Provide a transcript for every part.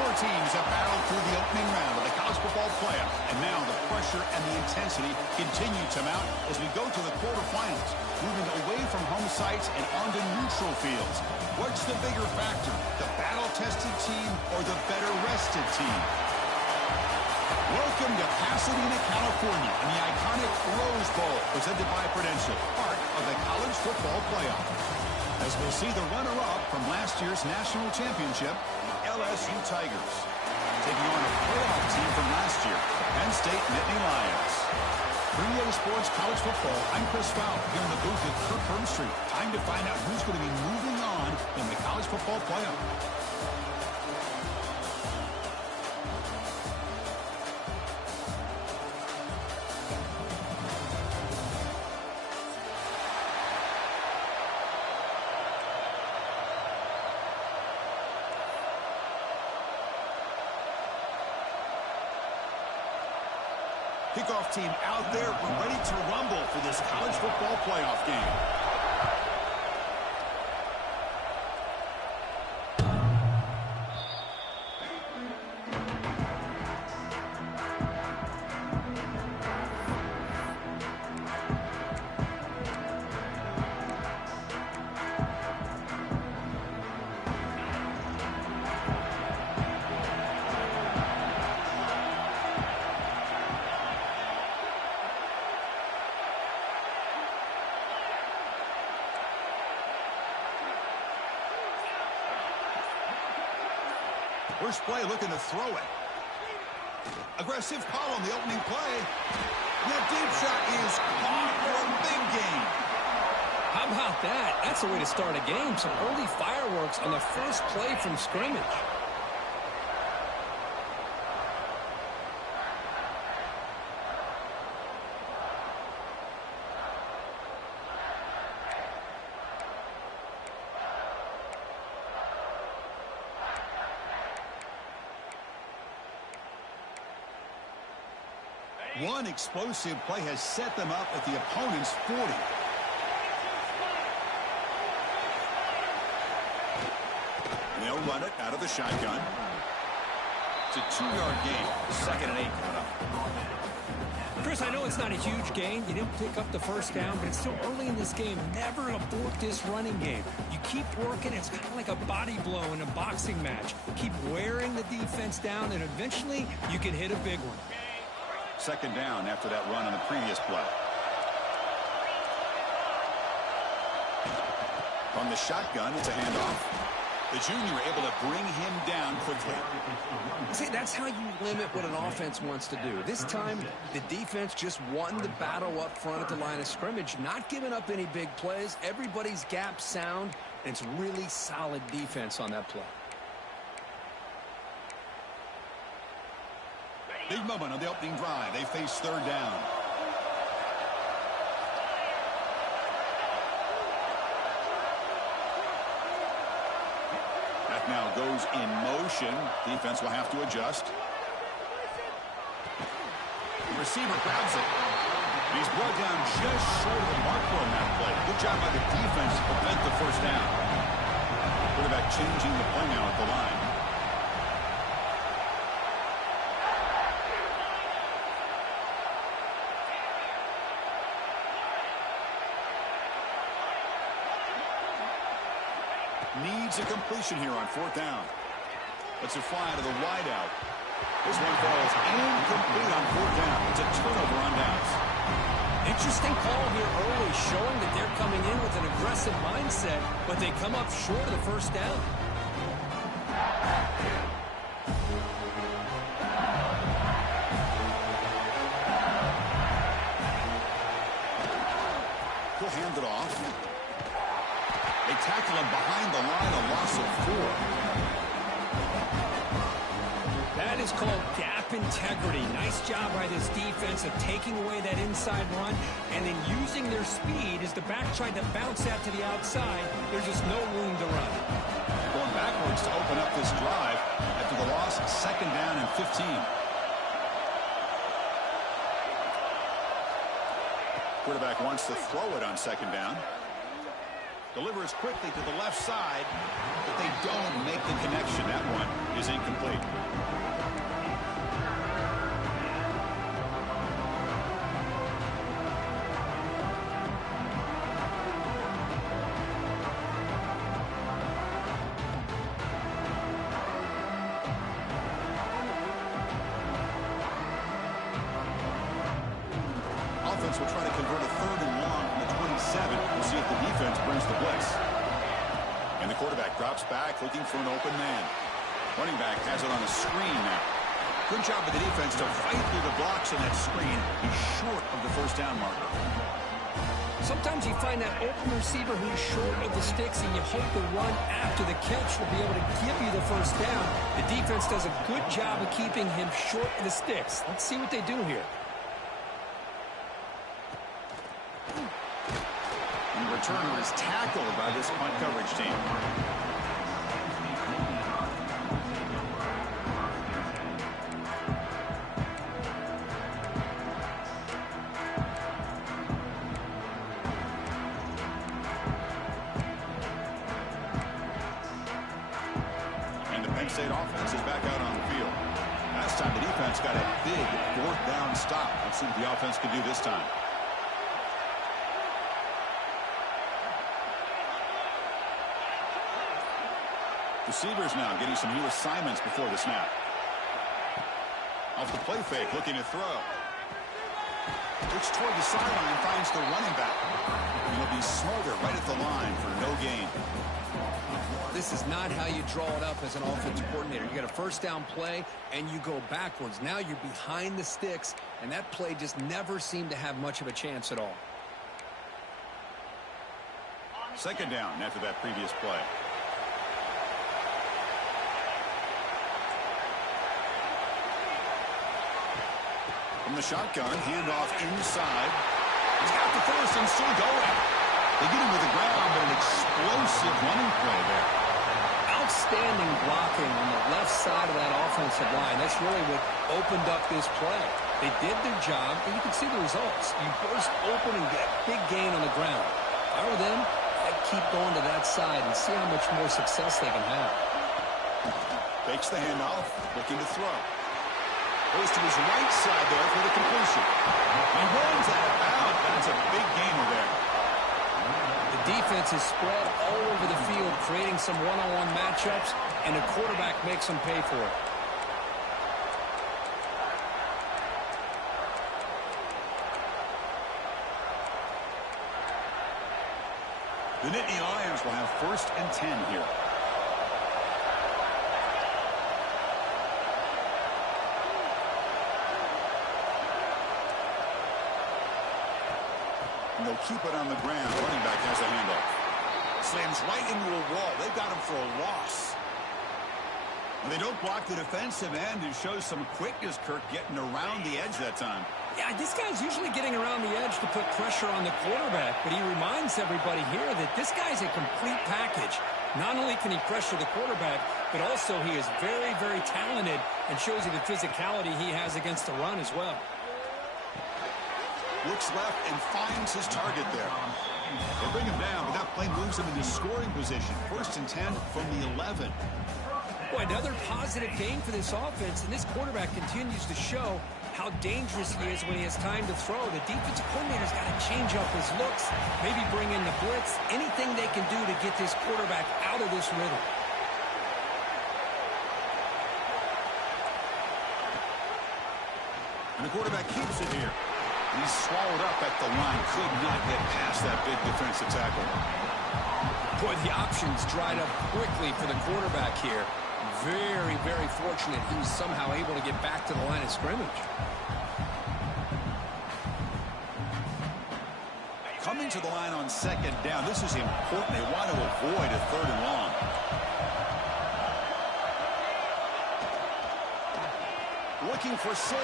Four teams have battled through the opening round of the college football playoff, and now the pressure and the intensity continue to mount as we go to the quarterfinals, moving away from home sites and onto neutral fields. What's the bigger factor, the battle-tested team or the better-rested team? Welcome to Pasadena, California, and the iconic Rose Bowl, presented by Prudential, part of the college football playoff. As we'll see the runner-up from last year's national championship, the LSU Tigers, taking on a playoff team from last year, the Penn State Nittany Lions. For EA Sports College Football, I'm Chris Fowler, here in the booth with Kirk Herbstreit. Time to find out who's going to be moving on in the college football playoff. Kickoff team out there. We're ready to rumble for this college football playoff game. First play looking to throw it. Aggressive call on the opening play. That deep shot is caught for a big gain. How about that? That's the way to start a game. Some early fireworks on the first play from scrimmage. One explosive play has set them up at the opponent's 40. They'll run it out of the shotgun. It's a 2-yard gain. 2nd and 8 coming up. Chris, I know it's not a huge gain. You didn't pick up the first down, but it's still early in this game. Never abort this running game. You keep working. It's kind of like a body blow in a boxing match. Keep wearing the defense down, and eventually you can hit a big one. 2nd down after that run on the previous play. From the shotgun, it's a handoff. The junior able to bring him down quickly. See, that's how you limit what an offense wants to do. This time, the defense just won the battle up front at the line of scrimmage, not giving up any big plays. Everybody's gap sound, and it's really solid defense on that play. Big moment on the opening drive. They face 3rd down. That now goes in motion. Defense will have to adjust. The receiver grabs it. He's brought down just short of the marker on that play. Good job by the defense to prevent the 1st down. Quarterback changing the play now at the line. Needs a completion here on 4th down. Let's it fly to the wideout. This one falls incomplete on 4th down. It's a turnover on downs. Interesting call here early, showing that they're coming in with an aggressive mindset, but they come up short of the 1st down. He'll hand it off. They tackle him behind the line, a loss of 4. That is called gap integrity. Nice job by this defense of taking away that inside run and then using their speed as the back tried to bounce that to the outside. There's just no room to run. Going backwards to open up this drive after the loss, 2nd down and 15. Quarterback wants to throw it on 2nd down. Delivers quickly to the left side, but they don't make the connection. That one is incomplete. Offense will try to convert a 3rd and long from the 27. We'll see if the defense brings the blitz. And the quarterback drops back looking for an open man. Running back has it on a screen now. Good job of the defense to fight through the blocks on that screen. He's short of the first down marker. Sometimes you find that open receiver who's short of the sticks, and you hope the run after the catch will be able to give you the first down. The defense does a good job of keeping him short of the sticks. Let's see what they do here. And the returner is tackled by this punt coverage team. And the Penn State offense is back out on the field. Last time the defense got a big 4th down stop. Let's see what the offense can do this time. Receivers now getting some new assignments before the snap. Off the play fake, looking to throw. Looks toward the sideline, finds the running back. He'll be smothered right at the line for no gain. This is not how you draw it up as an offensive coordinator. You got a first down play, and you go backwards. Now you're behind the sticks, and that play just never seemed to have much of a chance at all. 2nd down after that previous play. From the shotgun, handoff inside. He's got the first and still going. They get him with the ground, but an explosive running play there. Outstanding blocking on the left side of that offensive line. That's really what opened up this play. They did their job, and you can see the results. You burst open and get a big gain on the ground. If I were them, I'd keep going to that side and see how much more success they can have. Fakes the handoff, looking to throw. Goes to his right side there for the completion. And runs out of bounds. That's a big gainer there. The defense is spread all over the field, creating some one-on-one matchups, and the quarterback makes them pay for it. The Nittany Lions will have 1st and 10 here. And they'll keep it on the ground. Running back has a handoff. Slams right into a wall. They've got him for a loss. And they don't block the defensive end and shows some quickness, Kirk, getting around the edge that time. Yeah, this guy's usually getting around the edge to put pressure on the quarterback, but he reminds everybody here that this guy's a complete package. Not only can he pressure the quarterback, but also he is very, very talented and shows you the physicality he has against the run as well. Looks left and finds his target there. They bring him down, but that play moves him into scoring position. 1st and 10 from the 11. Boy, another positive gain for this offense, and this quarterback continues to show how dangerous he is when he has time to throw. The defensive coordinator's got to change up his looks, maybe bring in the blitz, anything they can do to get this quarterback out of this rhythm. And the quarterback keeps it here. He's swallowed up at the line. Could not get past that big defensive tackle. Boy, the options dried up quickly for the quarterback here. Very, very fortunate he was somehow able to get back to the line of scrimmage. Coming to the line on 2nd down. This is important. They want to avoid a 3rd and long. Looking for 6.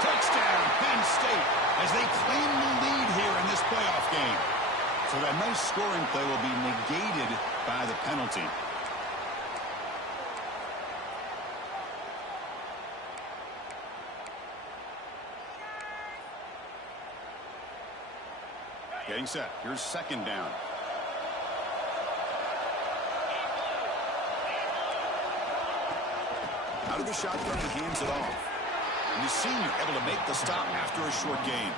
Touchdown, Penn State, as they claim the lead here in this playoff game. So that nice scoring play will be negated by the penalty. Getting set. Here's 2nd down. Out of the shotgun, he hands it off. And the senior able to make the stop after a short gain.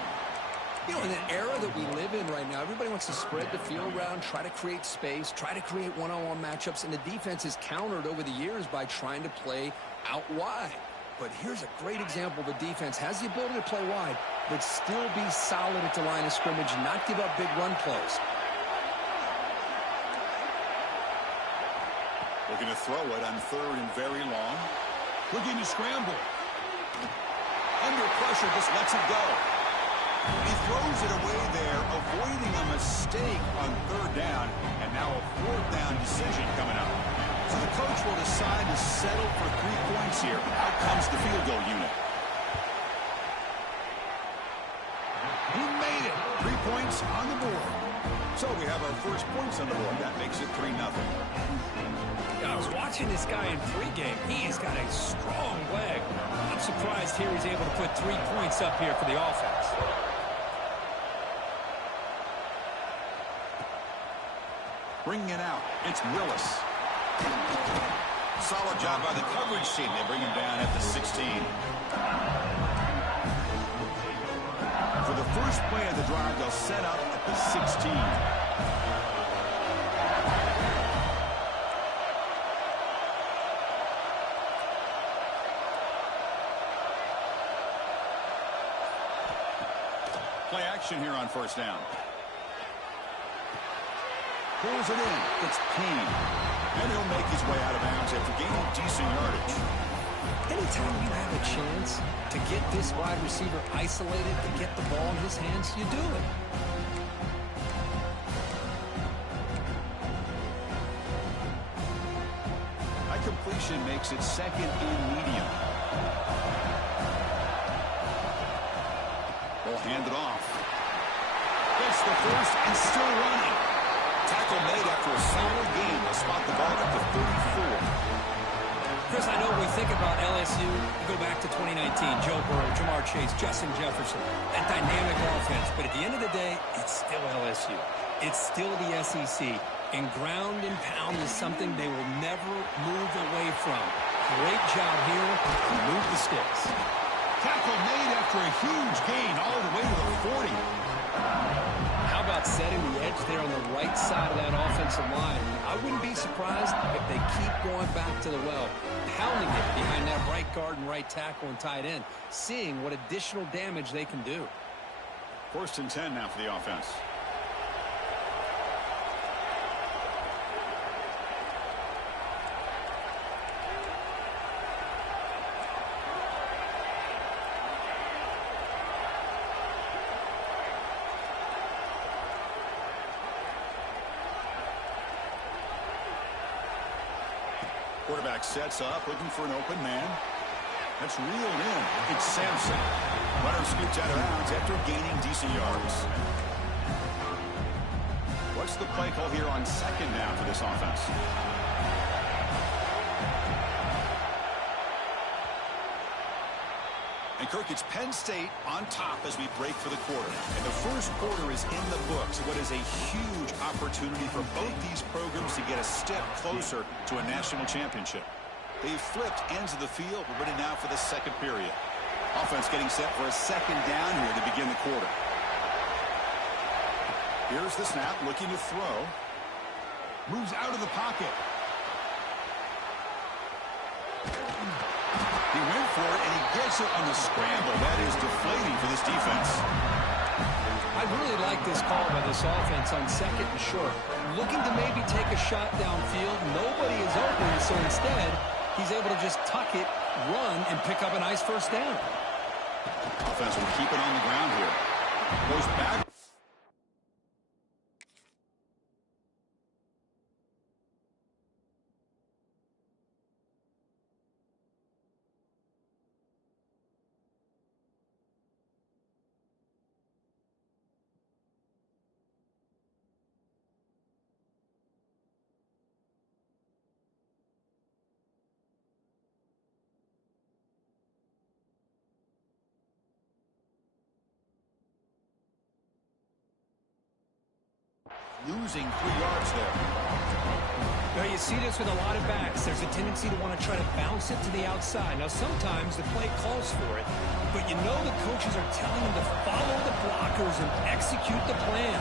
You know, in the era that we live in right now, everybody wants to spread the field around, try to create space, try to create one-on-one matchups, and the defense is countered over the years by trying to play out wide. But here's a great example. The defense has the ability to play wide, but still be solid at the line of scrimmage, not give up big run plays. Looking to throw it on 3rd and very long. Looking to scramble. Under pressure, just lets it go. He throws it away there, avoiding a mistake on 3rd down, and now a 4th down decision coming up. So the coach will decide to settle for 3 points here. Out comes the field goal unit. He made it. 3 points on the board. So we have our first points on the board. That makes it 3-0. I was watching this guy in pregame. He has got a strong leg. I'm surprised here he's able to put 3 points up here for the offense. Bringing it out, it's Willis. Solid job by the coverage team. They bring him down at the 16. For the first play of the drive, they'll set up at the 16. Play action here on 1st down. Pulls it in. It's Payne. And he'll make his way out of bounds after gaining decent yardage. Anytime you have a chance to get this wide receiver isolated, to get the ball in his hands, you do it. That completion makes it 2nd and medium. They'll hand it off. Gets the first and still running. Tackle made after a solid gain. They'll spot the ball at the 34. Chris, I know when we think about LSU, we go back to 2019, Joe Burrow, Jamar Chase, Justin Jefferson, that dynamic offense. But at the end of the day, it's still LSU. It's still the SEC. And ground and pound is something they will never move away from. Great job here to move the sticks. Tackle made after a huge gain all the way to the 40. How about setting the edge there on the right side of that offensive line? I wouldn't be surprised if they keep going back to the well, pounding it behind that right guard and right tackle and tight end, seeing what additional damage they can do. 1st and 10 now for the offense. Quarterback sets up, looking for an open man. That's reeled in. It's Sampson. Runner scoots out of bounds after gaining decent yards. What's the play call here on 2nd down for this offense? And Kirk, it's Penn State on top as we break for the quarter. And the first quarter is in the books. What is a huge opportunity for both these programs to get a step closer to a national championship. They've flipped ends of the field. We're ready now for the 2nd period. Offense getting set for a 2nd down here to begin the quarter. Here's the snap, looking to throw. Moves out of the pocket. He went for it, and he gets it on the scramble. That is deflating for this defense. I really like this call by this offense on 2nd and short. Looking to maybe take a shot downfield. Nobody is open, so instead, he's able to just tuck it, run, and pick up a nice 1st down. Offense will keep it on the ground here. Goes back. losing 3 yards there. Now, you see this with a lot of backs. There's a tendency to want to try to bounce it to the outside. Now, sometimes the play calls for it, but you know the coaches are telling them to follow the blockers and execute the plan.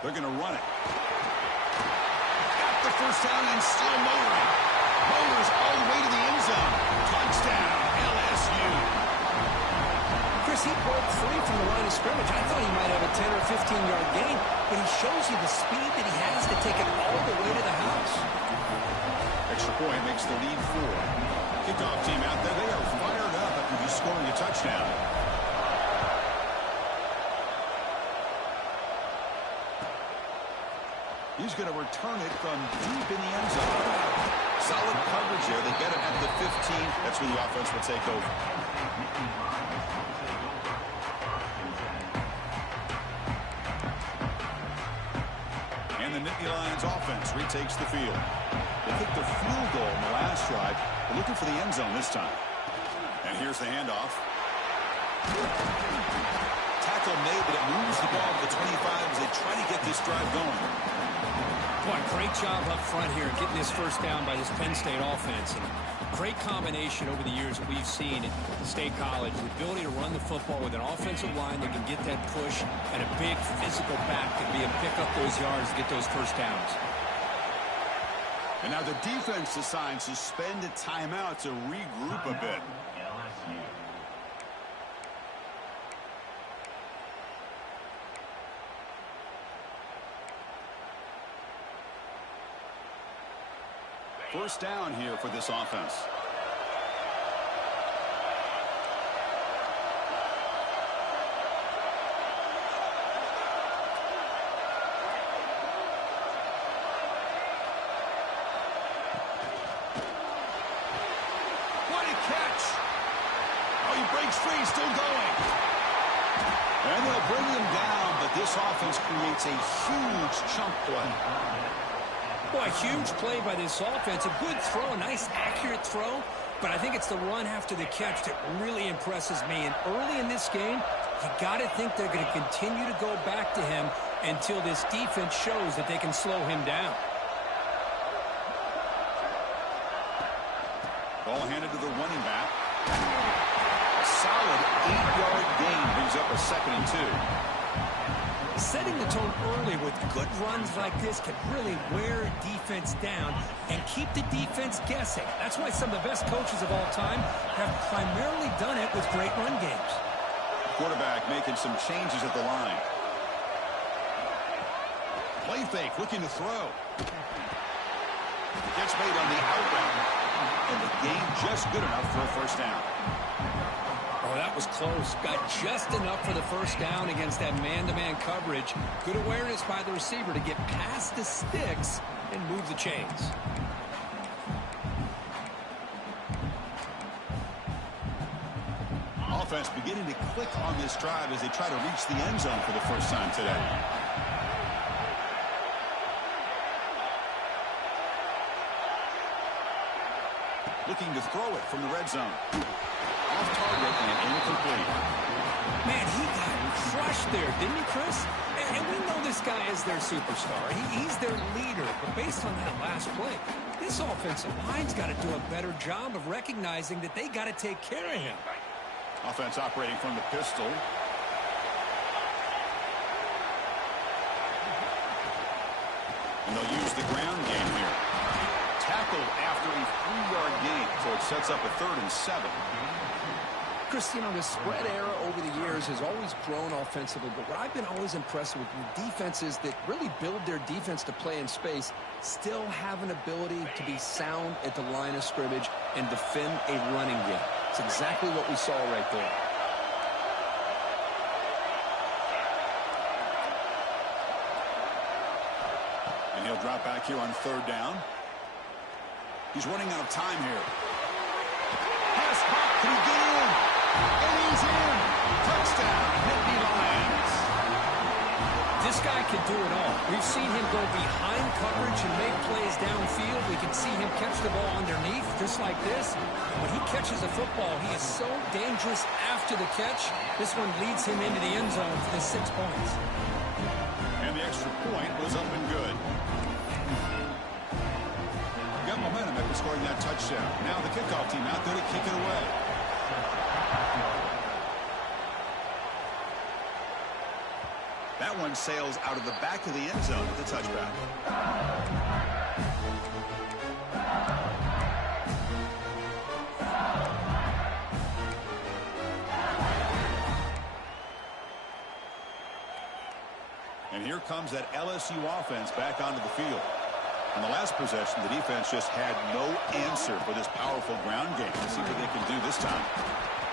They're going to run it. Got the first down and still motoring. Motors all the way to the end zone. Touchdown, LSU. Chris, he broke free from the line of scrimmage. I thought he might have a 10 or 15-yard gain, but he shows you the speed that he has to take it all the way to the house. Extra point makes the lead 4. Kickoff team out there. They are fired up after just scoring a touchdown. He's going to return it from deep in the end zone. Solid coverage there. They get it at the 15. That's where the offense will take over. And the Nittany Lions offense retakes the field. They kicked a field goal in the last drive. They're looking for the end zone this time. And here's the handoff. Tackle made, but it moves the ball to the 25 as they try to get this drive going. Boy, great job up front here getting this first down by this Penn State offense. And great combination over the years that we've seen at State College. The ability to run the football with an offensive line that can get that push and a big physical back that can be able to pick up those yards to get those first downs. And now the defense decides to spend a timeout to regroup a bit. First down here for this offense. What a catch! Oh, he breaks free, still going. And they'll bring him down, but this offense creates a huge chunk play. Boy, a huge play by this offense. A good throw, a nice accurate throw. But I think it's the run after the catch that really impresses me. And early in this game, you got to think they're going to continue to go back to him until this defense shows that they can slow him down. Ball handed to the running back. A solid 8-yard gain brings up a 2nd and 2. Setting the tone early with good runs like this can really wear a defense down and keep the defense guessing. That's why some of the best coaches of all time have primarily done it with great run games. Quarterback making some changes at the line. Play fake, looking to throw. Gets made on the out route. And the gain just good enough for a first down. Oh, that was close. Got just enough for the first down against that man-to-man coverage. Good awareness by the receiver to get past the sticks and move the chains. Offense beginning to click on this drive as they try to reach the end zone for the first time today. Looking to throw it from the red zone. Off target and incomplete. Man, he got crushed there, didn't he, Chris? And we know this guy is their superstar. He's their leader. But based on that last play, this offensive line's got to do a better job of recognizing that they got to take care of him. Offense operating from the pistol. And they'll use the ground game here. Tackled after a 3-yard gain, so it sets up a 3rd and 7. Chris, you know, the spread era over the years has always grown offensively, but what I've been always impressed with defenses that really build their defense to play in space still have an ability to be sound at the line of scrimmage and defend a running game. It's exactly what we saw right there. And he'll drop back here on 3rd down. He's running out of time here. Pass caught. Can he get in? And he's in. Touchdown, Nittany Lions. This guy can do it all. We've seen him go behind coverage and make plays downfield. We can see him catch the ball underneath, just like this. And when he catches a football, he is so dangerous after the catch. This one leads him into the end zone for the 6 points. And the extra point was up and good. Got momentum after scoring that touchdown. Now the kickoff team out there to kick it away. That one sails out of the back of the end zone at the touchback. And here comes that LSU offense back onto the field. On the last possession, the defense just had no answer for this powerful ground game. Let's see what they can do this time.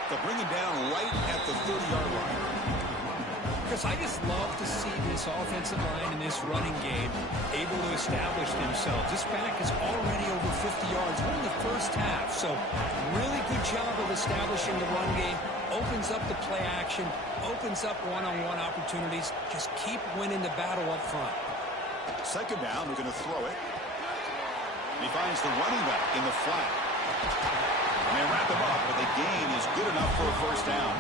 They'll bring it down right at the 30-yard line. Chris, I just love to see this offensive line in this running game able to establish themselves. This back is already over 50 yards. We're in the first half, so really good job of establishing the run game. Opens up the play action, opens up one-on-one opportunities. Just keep winning the battle up front. Second down, they're going to throw it. He finds the running back in the flat. And they wrap him up, but the gain is good enough for a first down.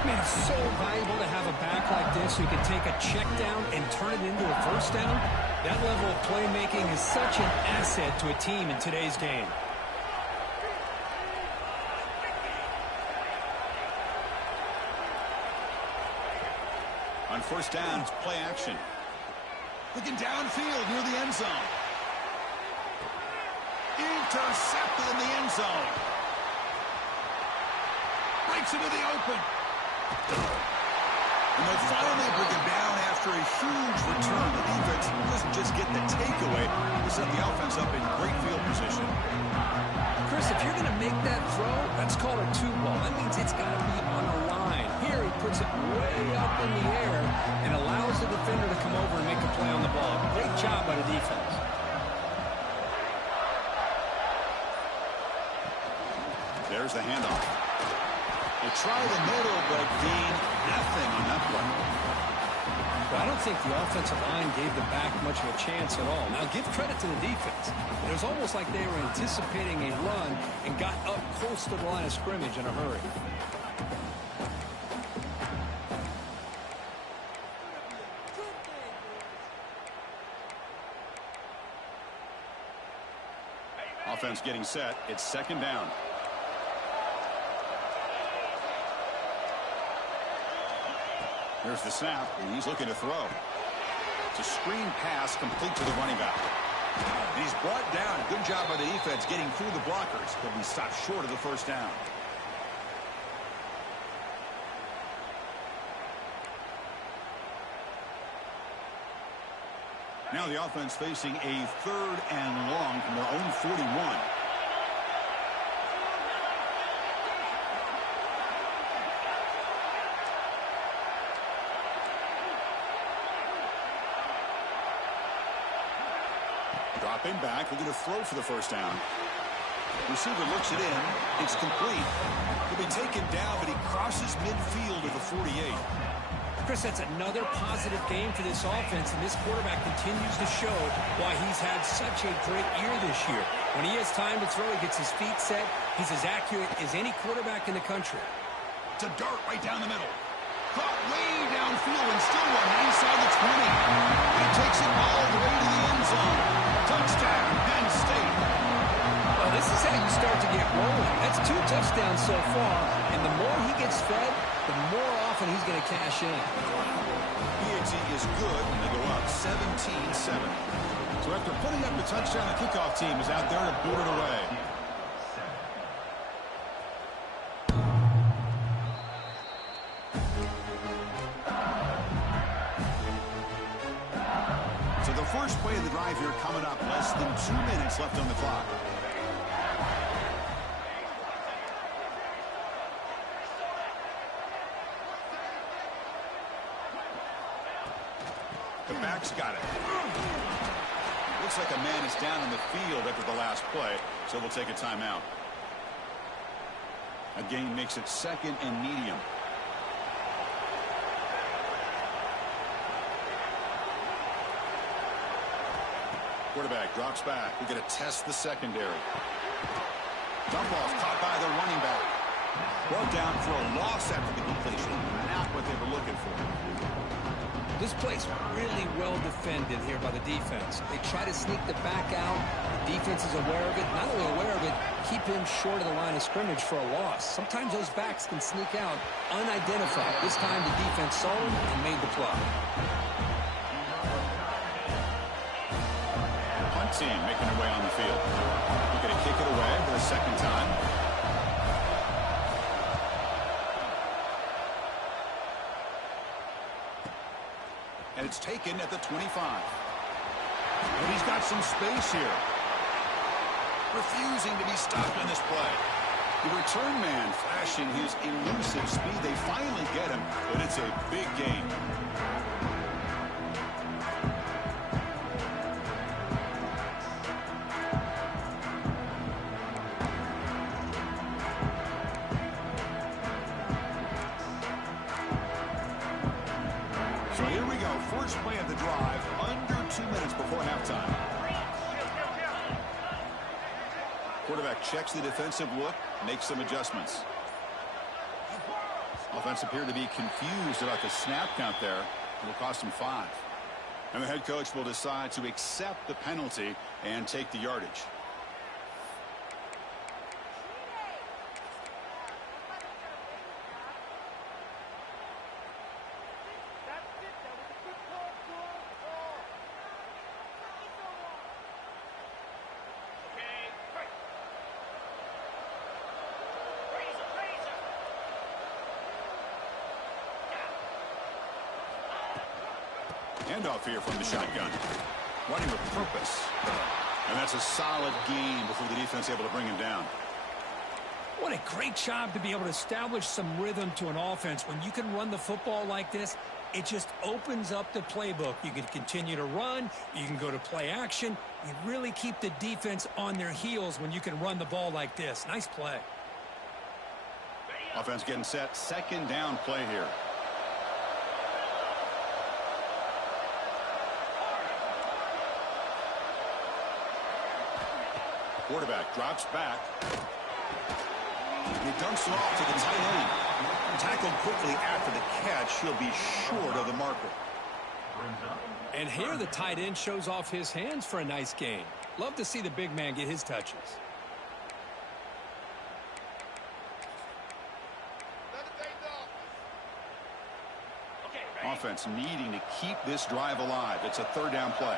Man, it's so valuable to have a back like this who can take a check down and turn it into a first down. That level of playmaking is such an asset to a team in today's game. On first down, it's play action. Looking downfield near the end zone. Intercepted in the end zone. Breaks into the open. And they'll finally bring him down after a huge return. The defense doesn't just get the takeaway. They set the offense up in great field position. Chris, if you're going to make that throw, that's called a two ball. That means it's got to be on a line. Here he puts it way up in the air and allows the defender to come over and make a play on the ball. Great job by the defense. There's the handoff. They try the middle, but gain nothing on that one. Well, I don't think the offensive line gave the back much of a chance at all. Now, give credit to the defense. It was almost like they were anticipating a run and got up close to the line of scrimmage in a hurry. Offense getting set. It's second down. There's the snap, and he's looking to throw. It's a screen pass complete to the running back. And he's brought down. Good job by the defense getting through the blockers, but he stopped short of the first down. Now the offense facing a third and long from their own 41. Dropping back, looking to throw for the first down. Receiver looks it in. It's complete. He'll be taken down, but he crosses midfield at the 48. Chris, that's another positive game for this offense, and this quarterback continues to show why he's had such a great year this year. When he has time to throw, he gets his feet set. He's as accurate as any quarterback in the country. It's a dart right down the middle. Caught way downfield and still one inside the 20. He takes it all the way to the end zone. Touchdown, Penn State. Well, this is how you start to get rolling. That's 2 touchdowns so far, and the more he gets fed, the more often he's going to cash in. PAT is good, and they go up 17-7. So after putting up the touchdown, the kickoff team is out there to boot it away. So the first play of the drive here coming up, less than 2 minutes left on the clock. The back's got it. Looks like a man is down in the field after the last play, so we'll take a timeout. A gain makes it second and medium. Quarterback drops back. We're going to test the secondary. Dump off caught by the running back. Brought down for a loss after the completion. Not what they were looking for. This play's really well defended here by the defense. They try to sneak the back out. The defense is aware of it. Not only aware of it, keep him short of the line of scrimmage for a loss. Sometimes those backs can sneak out unidentified. This time the defense saw him and made the play. Punt team making their way on the field. They're going to kick it away for the second time. And it's taken at the 25. And he's got some space here. Refusing to be stopped in this play. The return man flashing his elusive speed. They finally get him, but it's a big gain. So here we go. First play of the drive, under 2 minutes before halftime. Quarterback checks the defensive look, makes some adjustments. Offense appeared to be confused about the snap count there. It will cost him 5. And the head coach will decide to accept the penalty and take the yardage. Handoff here from the shotgun. Running with purpose. And that's a solid gain before the defense able to bring him down. What a great job to be able to establish some rhythm to an offense. When you can run the football like this, it just opens up the playbook. You can continue to run. You can go to play action. You really keep the defense on their heels when you can run the ball like this. Nice play. Offense getting set. Second down play here. Quarterback drops back. He dumps it off to the tight end. Tackled quickly after the catch. He'll be short of the marker. And here the tight end shows off his hands for a nice gain. Love to see the big man get his touches. Offense needing to keep this drive alive. It's a third down play.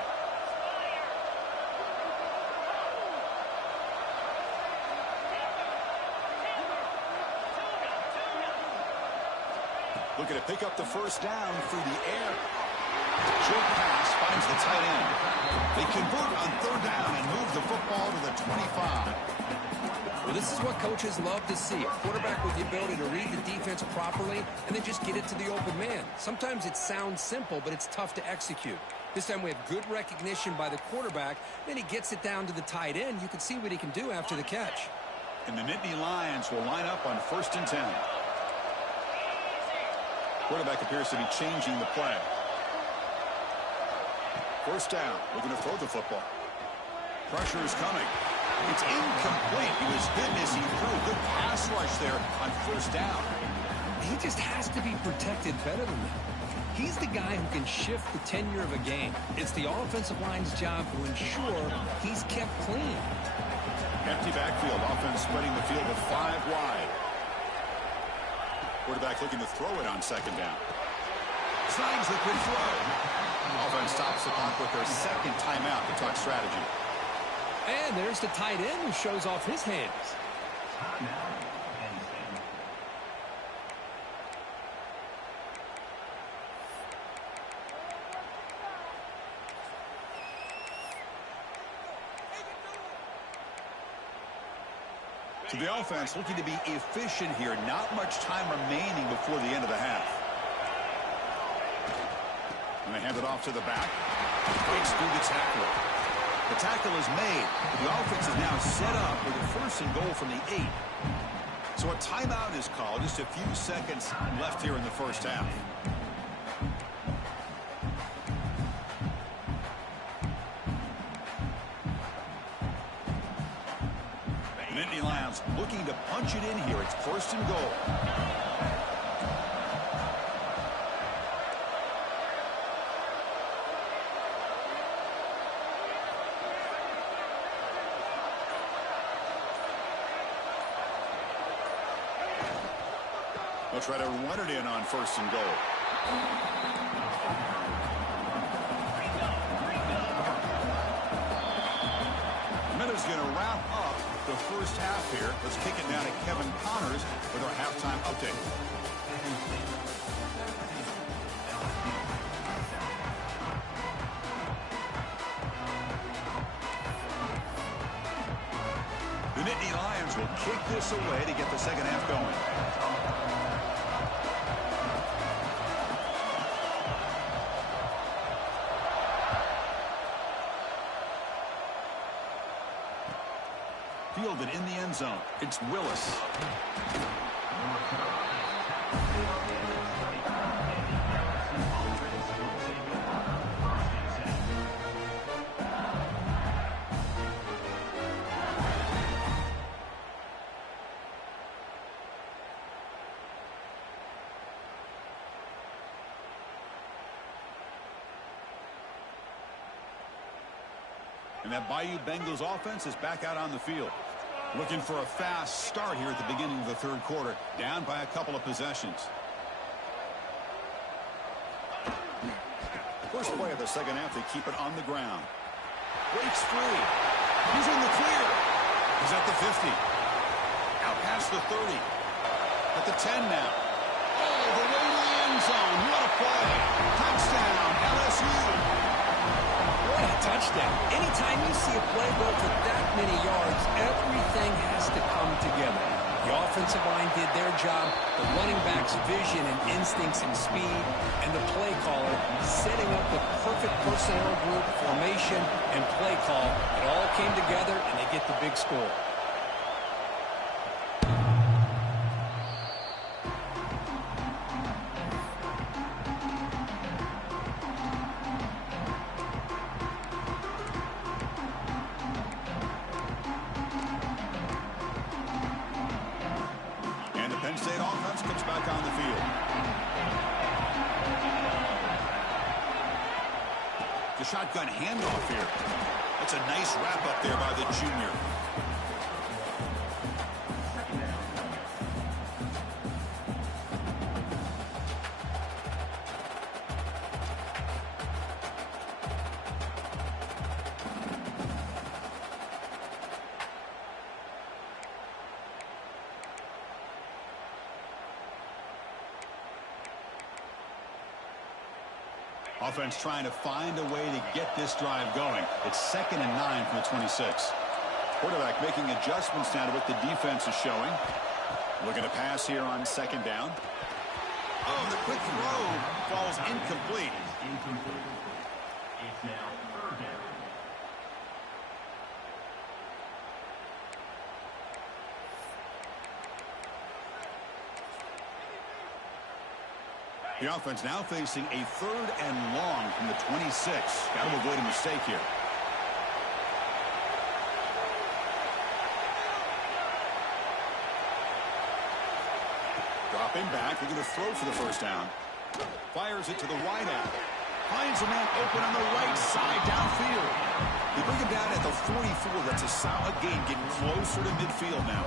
Looking to pick up the first down through the air. Short pass finds the tight end. They convert on third down and move the football to the 25. Well, this is what coaches love to see. A quarterback with the ability to read the defense properly and then just get it to the open man. Sometimes it sounds simple, but it's tough to execute. This time we have good recognition by the quarterback. Then he gets it down to the tight end. You can see what he can do after the catch. And the Nittany Lions will line up on 1st and 10. Quarterback appears to be changing the play. First down. Looking to throw the football. Pressure is coming. It's incomplete. He was hit as he threw. Good pass rush there on first down. He just has to be protected better than that. He's the guy who can shift the tenure of a game. It's the offensive line's job to ensure he's kept clean. Empty backfield. Offense spreading the field with 5 wide. Quarterback looking to throw it on second down. Slides the quick throw. Offense stops the clock with their second timeout to talk strategy. And there's the tight end who shows off his hands. So the offense looking to be efficient here. Not much time remaining before the end of the half. And they hand it off to the back. Breaks through the tackle. The tackle is made. The offense is now set up with a 1st and goal from the 8. So a timeout is called. Just a few seconds left here in the first half. looking to punch it in here. It's first and goal. They'll try to run it in on first and goal. Minute's going to wrap up the first half here. Let's kick it down to Kevin Connors with our halftime update. The Nittany Lions will kick this away to get the second half going. Fielded in the end zone. It's Willis. And that Bayou Bengals offense is back out on the field. Looking for a fast start here at the beginning of the third quarter. Down by a couple of possessions. First play of the second half, they keep it on the ground. Breaks free. He's in the clear. He's at the 50. Out past the 30. At the 10 now. Oh, the way to the end zone. What a play. Touchdown, LSU. What a touchdown. Anytime you see a play go for that many yards, everything has to come together. The offensive line did their job, the running back's vision and instincts and speed, and the play caller setting up the perfect personnel group, formation, and play call. It all came together, and they get the big score. Shotgun handoff here. That's a nice wrap up there by the junior. Offense trying to find a way to get this drive going. It's 2nd and 9 from the 26. Quarterback making adjustments now to what the defense is showing. Looking to pass here on 2nd down. Oh, the quick throw falls incomplete. It's now 3rd down. The offense now facing a 3rd and long from the 26. Got to avoid a mistake here. Dropping back, they're going to throw for the first down. Fires it to the wide out. Finds a man open on the right side downfield. They bring him down at the 44. That's a solid gain, getting closer to midfield now.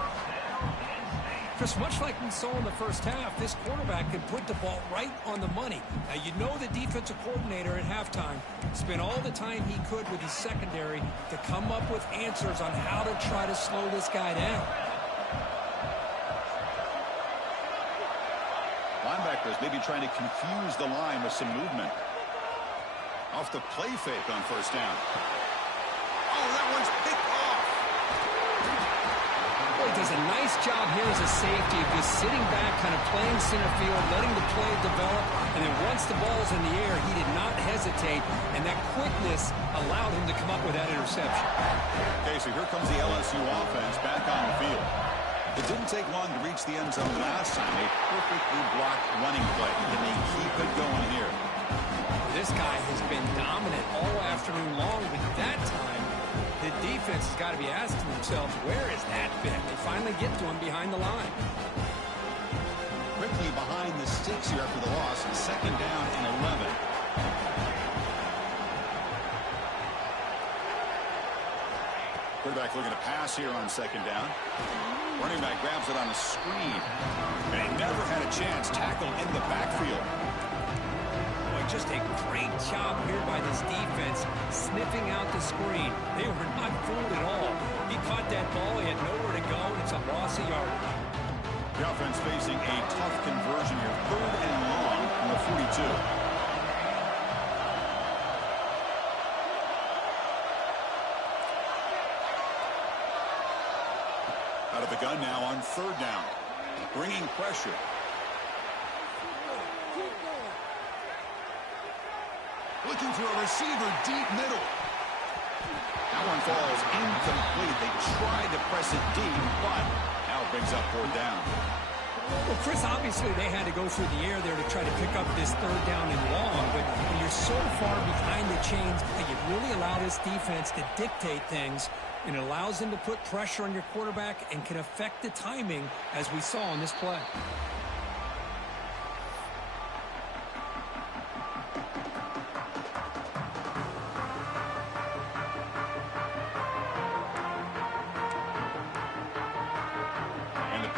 Chris, much like we saw in the first half, this quarterback could put the ball right on the money. Now, you know the defensive coordinator at halftime spent all the time he could with his secondary to come up with answers on how to try to slow this guy down. Linebackers maybe trying to confuse the line with some movement. Off the play fake on first down. Oh, that one's picked off. He does a nice job here as a safety of just sitting back, kind of playing center field, letting the play develop, and then once the ball's in the air, he did not hesitate, and that quickness allowed him to come up with that interception. Okay, so here comes the LSU offense back on the field. It didn't take long to reach the end zone last time. A perfectly blocked running play. Can they keep it going here? This guy has been dominant all afternoon long, but that time The defense has got to be asking themselves, where is that fit? They finally get to him behind the line. Quickly behind the sticks here after the loss. Second down and 11. Quarterback looking to pass here on second down. Running back grabs it on a screen. And he never had a chance. Tackle in the backfield. Boy, just a great job here by this defense, sniffing out the screen. They were not fooled at all. He caught that ball. He had nowhere to go, and it's a loss of yardage. The offense facing a tough conversion here. 3rd and long from the 42. Out of the gun now on 3rd down. Bringing pressure. Looking for a receiver deep middle. That one falls incomplete. They tried to press it deep, but now it brings up 4th down. Well, Chris, obviously they had to go through the air there to try to pick up this 3rd down and long, but when you're so far behind the chains, you really allow this defense to dictate things, and it allows them to put pressure on your quarterback and can affect the timing, as we saw on this play.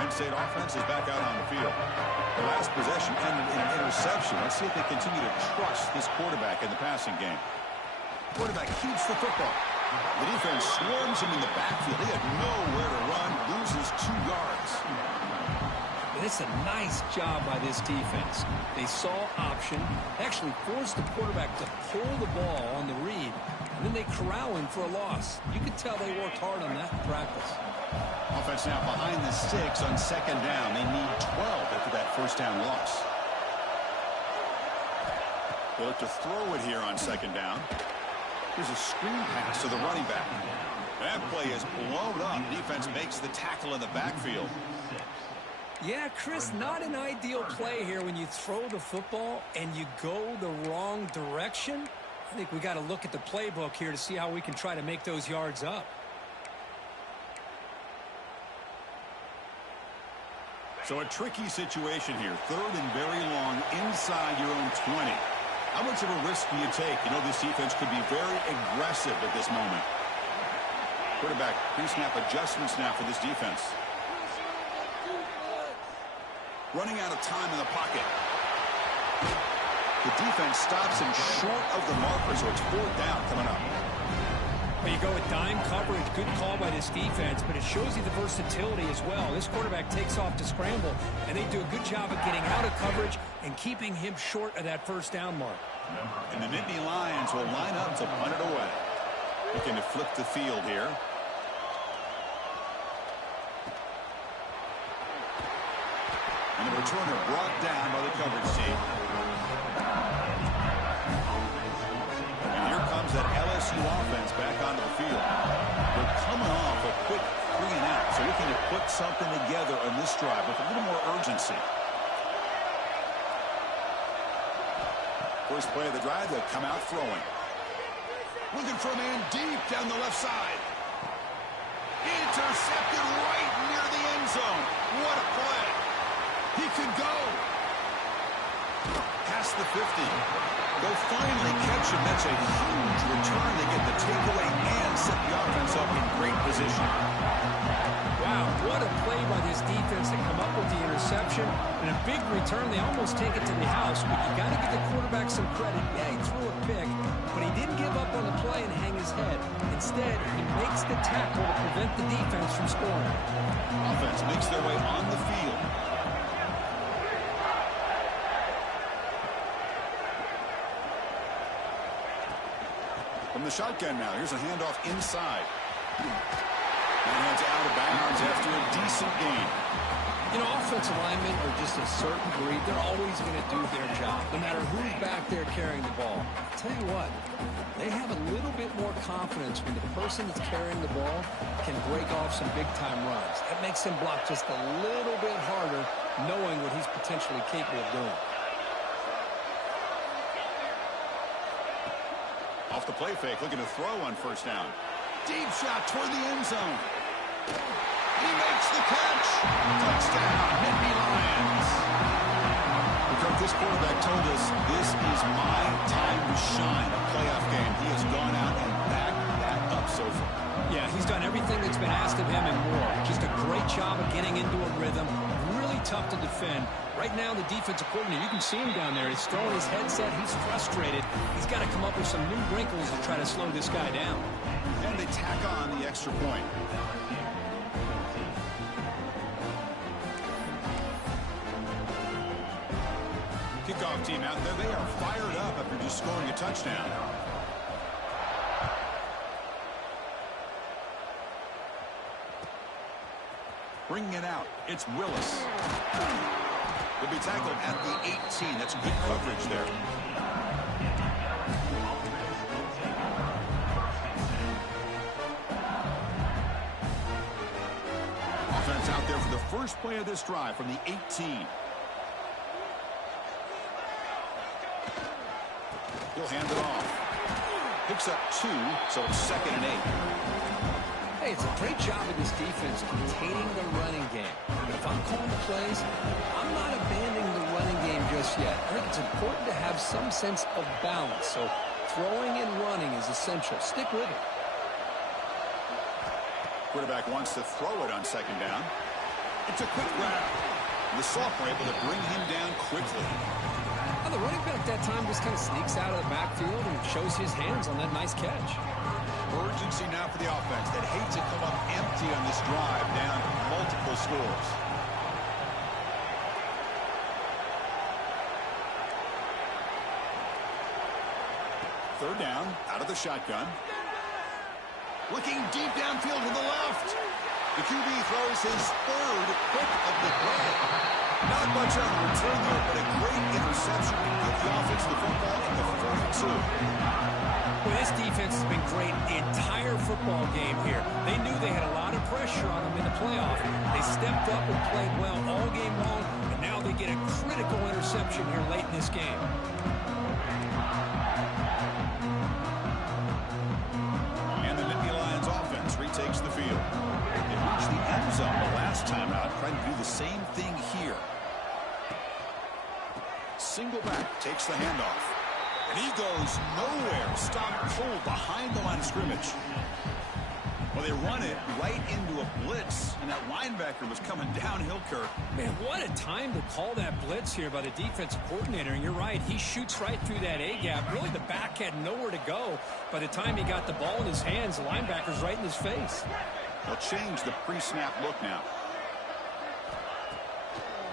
State offense is back out on the field. The last possession ended in an interception. Let's see if they continue to trust this quarterback in the passing game. Quarterback keeps the football. The defense swarms him in the backfield. He had nowhere to run, loses 2 yards. But it's a nice job by this defense. They saw option, actually forced the quarterback to pull the ball on the read, and then they corral him for a loss. You could tell they worked hard on that in practice. Offense now behind the sticks on 2nd down. They need 12 after that 1st down loss. They look to throw it here on 2nd down. Here's a screen pass to the running back. That play is blown up. Defense makes the tackle in the backfield. Yeah, Chris, not an ideal play here when you throw the football and you go the wrong direction. I think we got to look at the playbook here to see how we can try to make those yards up. So a tricky situation here. 3rd and very long inside your own 20. How much of a risk do you take? You know, this defense could be very aggressive at this moment. Quarterback pre-snap adjustments now for this defense. Running out of time in the pocket. The defense stops him short of the marker, so it's 4th down coming up. Well, you go with dime coverage. Good call by this defense, but it shows you the versatility as well. This quarterback takes off to scramble, and they do a good job of getting out of coverage and keeping him short of that 1st down mark. And the Nittany Lions will line up to punt it away. Looking to flip the field here. And the returner brought down by the coverage team. And here comes that LSU offense back onto the field. They're coming off a quick 3 and out, so looking to put something together on this drive with a little more urgency. First play of the drive, they'll come out throwing. Looking for a man deep down the left side. Intercepted right near the end zone. What a play. He could go. Past the 50. They'll finally catch him. That's a huge return. They get the takeaway and set the offense up in great position. Wow, what a play by this defense to come up with the interception. And a big return. They almost take it to the house, but you got to give the quarterback some credit. Yeah, he threw a pick, but he didn't give up on the play and hang his head. Instead, he makes the tackle to prevent the defense from scoring. Offense makes their way on the field. From the shotgun now, here's a handoff inside. And heads out of bounds after a decent gain. You know, offensive linemen are just a certain breed. They're always going to do their job, no matter who's back there carrying the ball. I'll tell you what, they have a little bit more confidence when the person that's carrying the ball can break off some big-time runs. That makes them block just a little bit harder, knowing what he's potentially capable of doing. Off the play fake, looking to throw on 1st down. Deep shot toward the end zone. He makes the catch. Touchdown, Nittany Lions. Because this quarterback told us this is my time to shine, a playoff game. He has gone out and backed that up so far. Yeah, he's done everything that's been asked of him and more. Just a great job of getting into a rhythm. Really tough to defend. Right now, the defensive coordinator, you can see him down there. He's throwing his headset. He's frustrated. He's got to come up with some new wrinkles to try to slow this guy down. And they tack on the extra point. Kickoff team out there. They are fired up after just scoring a touchdown. Bringing it out, it's Willis. Will be tackled at the 18. That's good coverage there. Offense out there for the first play of this drive from the 18. He'll hand it off. Picks up 2, so it's 2nd and 8. Hey, it's a great job of this defense containing the running game. But if I'm calling the plays, I'm not abandoning the running game just yet. I think it's important to have some sense of balance. So throwing and running is essential. Stick with it. Quarterback wants to throw it on 2nd down. It's a quick grab. The sophomore able to bring him down quickly. Now, the running back that time just kind of sneaks out of the backfield and shows his hands on that nice catch. Urgency now for the offense that hates to come up empty on this drive down multiple scores. Third down, out of the shotgun. Looking deep downfield to the left. The QB throws his 3rd pick of the day. Not much on the return there, but a great interception to give the offense the football at the 42. Well, this defense has been great the entire football game here. They knew they had a lot of pressure on them in the playoff. They stepped up and played well all game long, and now they get a critical interception here late in this game. And the Nittany Lions offense retakes the field. They reached the end zone the last time out, trying to do the same thing here. Single back takes the handoff. And he goes nowhere. Stopped cold behind the line of scrimmage. Well, they run it right into a blitz, and that linebacker was coming downhill, Kirk. Man, what a time to call that blitz here by the defensive coordinator. And you're right, he shoots right through that A-gap. Really, the back had nowhere to go. By the time he got the ball in his hands, the linebacker's right in his face. They'll change the pre-snap look now.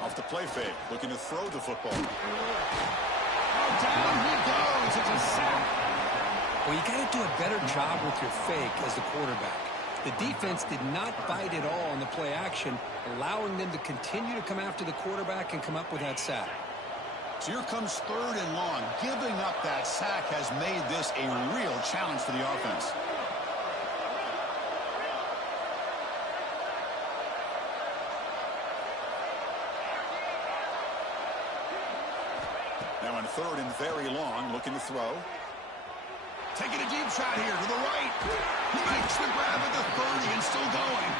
Off the play fake, looking to throw the football. Down he goes. It's a sack. Well, you got to do a better job with your fake as the quarterback. The defense did not bite at all on the play action, allowing them to continue to come after the quarterback and come up with that sack. So here comes 3rd and long. Giving up that sack has made this a real challenge for the offense. Now on 3rd and very long, looking to throw. Taking a deep shot here to the right. He makes the grab at the 30 and still going.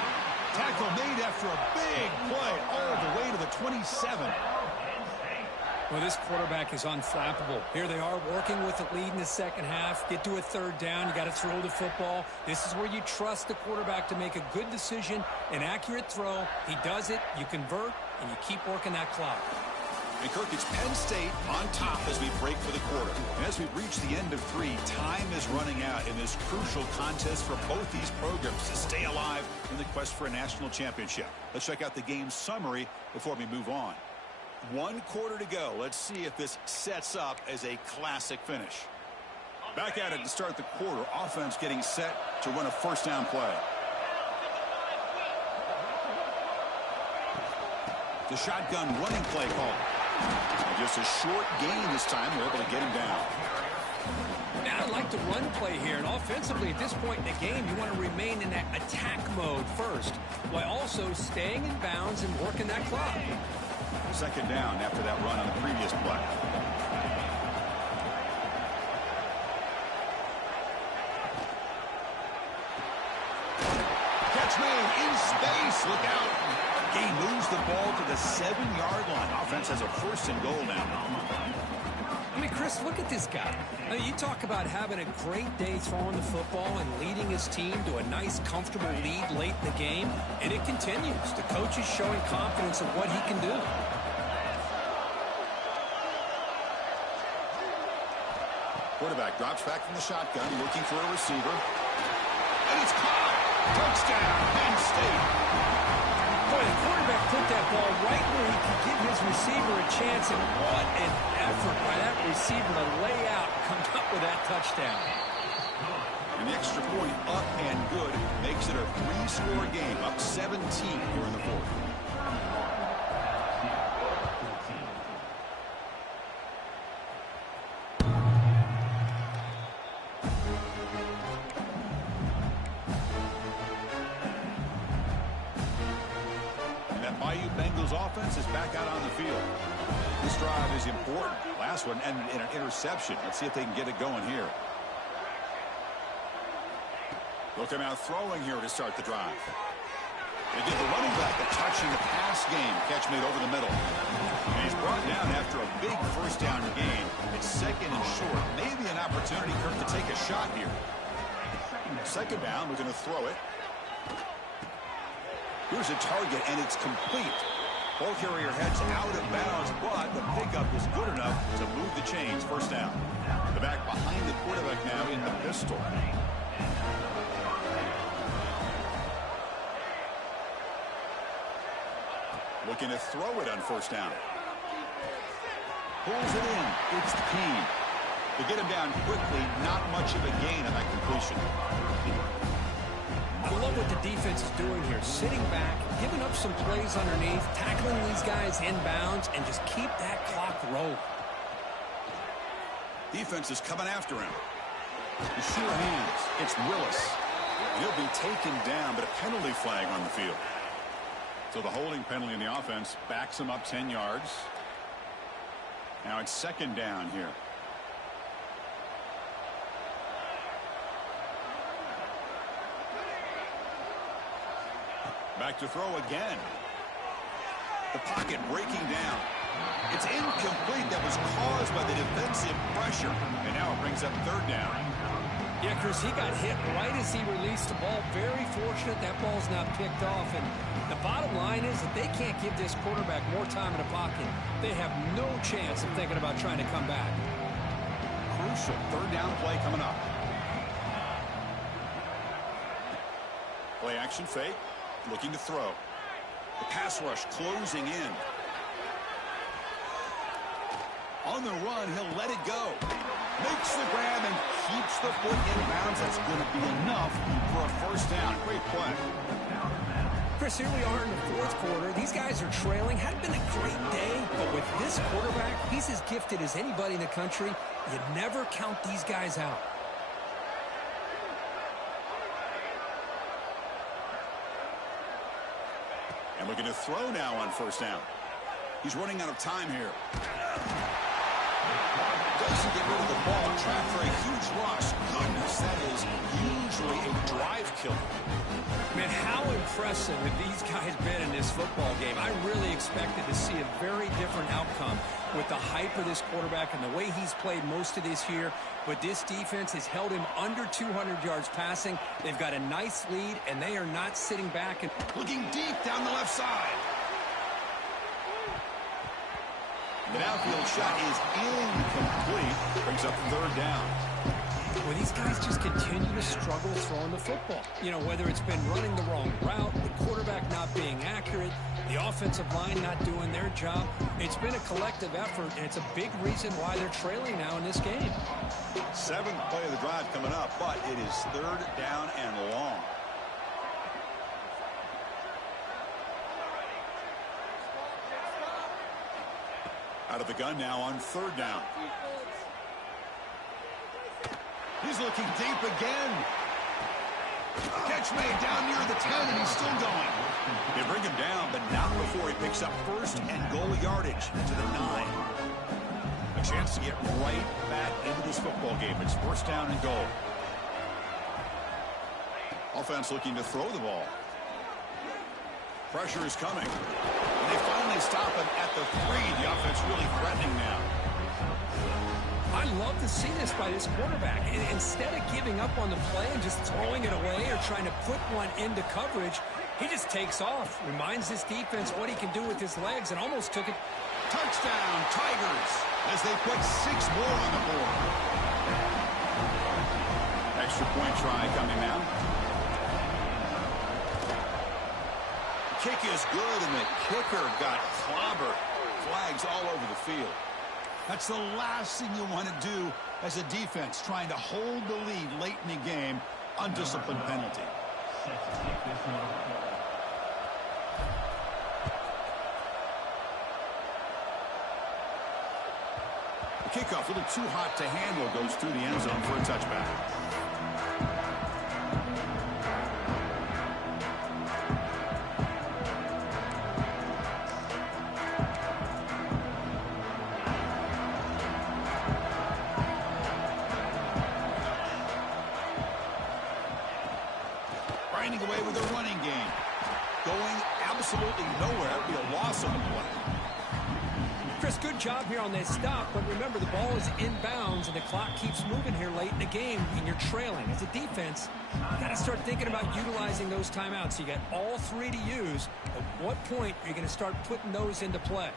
Tackle made after a big play all the way to the 27. Well, this quarterback is unflappable. Here they are working with the lead in the second half. Get to a 3rd down. You got to throw the football. This is where you trust the quarterback to make a good decision, an accurate throw. He does it, you convert, and you keep working that clock. And Kirk, it's Penn State on top as we break for the quarter. And as we reach the end of 3, time is running out in this crucial contest for both these programs to stay alive in the quest for a national championship. Let's check out the game summary before we move on. 1 quarter to go. Let's see if this sets up as a classic finish. Back at it to start the quarter. Offense getting set to run a 1st down play. The shotgun running play call. Just a short gain this time. They're able to get him down. Now, I like the run play here. And offensively, at this point in the game, you want to remain in that attack mode first, while also staying in bounds and working that clock. 2nd down after that run on the previous play. space. Look out. Gain moves the ball to the 7-yard line. Offense has a 1st and goal now. I mean, Chris, look at this guy. I mean, you talk about having a great day throwing the football and leading his team to a nice, comfortable lead late in the game, and it continues. The coach is showing confidence in what he can do. Quarterback drops back from the shotgun, looking for a receiver. And it's caught. Touchdown, Penn State. Boy, the quarterback put that ball right where he could give his receiver a chance, and what an effort by that receiver to lay out and come up with that touchdown. And the extra point up and good makes it a 3-score game, up 17 here in the 4th. Offense is back out on the field. This drive is important. Last one ended in an interception. Let's see if they can get it going here. Look at him out throwing here to start the drive. They give the running back a touch in the pass game. Catch made over the middle. And he's brought down after a big 1st down game. It's 2nd and short. Maybe an opportunity, Kirk, to take a shot here. 2nd down. We're going to throw it. Here's a target, and it's complete. Ball carrier heads out of bounds, but the pickup is good enough to move the chains. 1st down. The back behind the quarterback now in the pistol. Looking to throw it on 1st down. Pulls it in. It's the team. To get him down quickly, not much of a gain on that completion. I love what the defense is doing here. Sitting back, giving up some plays underneath, tackling these guys inbounds, and just keep that clock rolling. Defense is coming after him. The sure hands. It's Willis. He'll be taken down, but a penalty flag on the field. So the holding penalty in the offense backs him up 10 yards. Now it's 2nd down here. Back to throw again. The pocket breaking down. It's incomplete. That was caused by the defensive pressure. And now it brings up 3rd down. Yeah, Chris, he got hit right as he released the ball. Very fortunate that ball's not picked off. And the bottom line is that they can't give this quarterback more time in the pocket. They have no chance of thinking about trying to come back. Crucial 3rd down play coming up. Play action fake. Looking to throw. The pass rush closing in. On the run, he'll let it go. Makes the grab and keeps the foot in bounds. That's going to be enough for a 1st down. Great play. Chris, here we are in the 4th quarter. These guys are trailing. Hadn't been a great day, but with this quarterback, he's as gifted as anybody in the country. You never count these guys out. And looking to throw now on 1st down. He's running out of time here. Doesn't get rid of the ball. Trapped for a huge rush. Goodness, that is usually a drive killer. Man, how impressive have these guys been in this football game. I really expected to see a very different outcome with the hype of this quarterback and the way he's played most of this year. But this defense has held him under 200 yards passing. They've got a nice lead, and they are not sitting back. And looking deep down the left side. The downfield shot is incomplete. Brings up 3rd down. Well, these guys just continue to struggle throwing the football. You know, whether it's been running the wrong route, the quarterback not being accurate, the offensive line not doing their job. It's been a collective effort, and it's a big reason why they're trailing now in this game. 7th play of the drive coming up, but it is 3rd down and long. Out of the gun now on 3rd down. He's looking deep again. Catch made down near the 10, and he's still going. They bring him down, but not before he picks up 1st and goal yardage to the 9. A chance to get right back into this football game. It's 1st down and goal. Offense looking to throw the ball. Pressure is coming. And they finally stop him at the 3. The offense really threatening now. I love to see this by this quarterback. Instead of giving up on the play and just throwing it away or trying to put one into coverage, he just takes off, reminds this defense what he can do with his legs, and almost took it. Touchdown, Tigers, as they put 6 more on the board. Extra point try coming now. Kick is good, and the kicker got clobbered. Flags all over the field. That's the last thing you want to do as a defense, trying to hold the lead late in the game. Undisciplined penalty. The kickoff, a little too hot to handle, goes through the end zone for a touchback. Grinding away with a running game. Going absolutely nowhere. It'd be a loss on the play. Chris, good job here on that stop, but remember the ball is inbounds and the clock keeps moving here late in the game and you're trailing. As a defense, you got to start thinking about utilizing those timeouts. You got all 3 to use. At what point are you going to start putting those into play?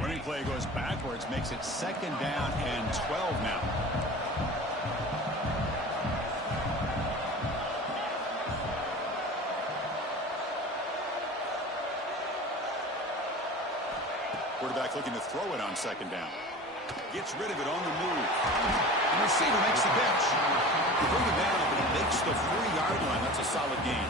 Running play goes backwards, makes it 2nd down and 12 now. Quarterback looking to throw it on 2nd down. Gets rid of it on the move. The receiver makes the catch. You bring it down, but he makes the 3-yard line. That's a solid gain.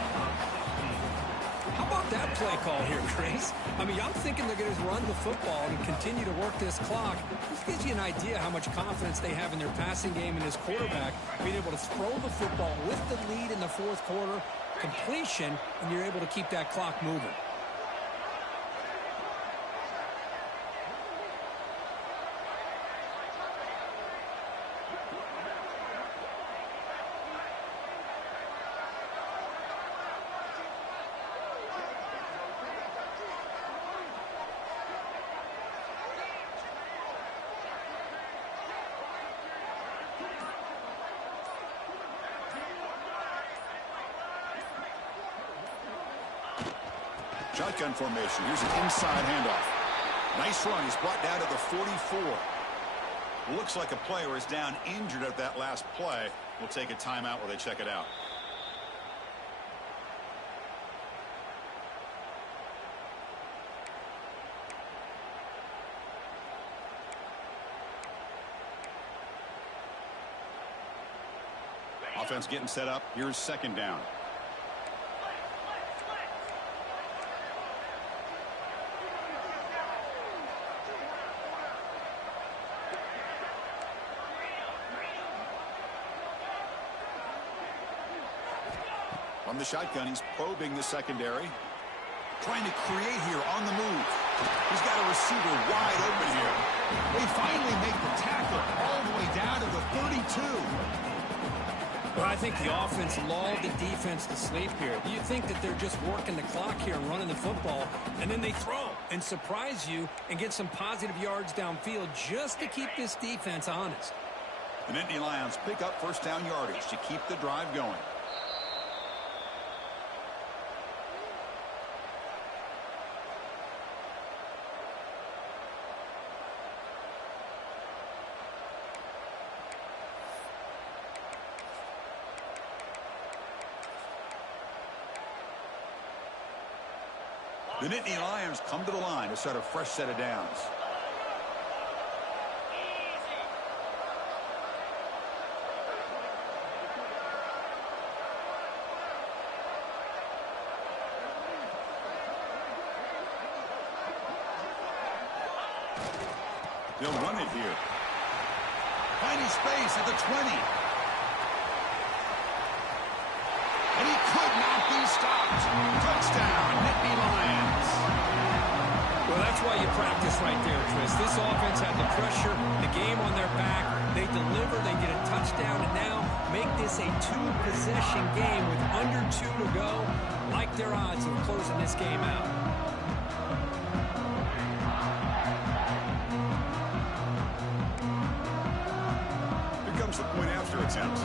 How about that play call here, Chris? I mean, I'm thinking they're going to run the football and continue to work this clock. This gives you an idea how much confidence they have in their passing game and this quarterback being able to throw the football with the lead in the 4th quarter, completion, and you're able to keep that clock moving. Shotgun formation. Here's an inside handoff. Nice run. He's brought down to the 44. Looks like a player is down injured at that last play. We'll take a timeout while they check it out. Offense getting set up. Here's 2nd down. From the shotgun, he's probing the secondary. Trying to create here on the move. He's got a receiver wide open here. They finally make the tackle all the way down to the 32. Well, I think the offense lulled the defense to sleep here. You think that they're just working the clock here and running the football, and then they throw and surprise you and get some positive yards downfield just to keep this defense honest. The Nittany Lions pick up 1st down yardage to keep the drive going. The Nittany Lions come to the line to start a fresh set of downs. They'll run it here. Finding space at the 20. And he could not be stopped. Touchdown, Nittany Lions. Well, that's why you practice right there, Chris. This offense had the pressure, the game on their back. They deliver, they get a touchdown, and now make this a two-possession game with under 2 to go. Like their odds of closing this game out. Here comes the point after attempt.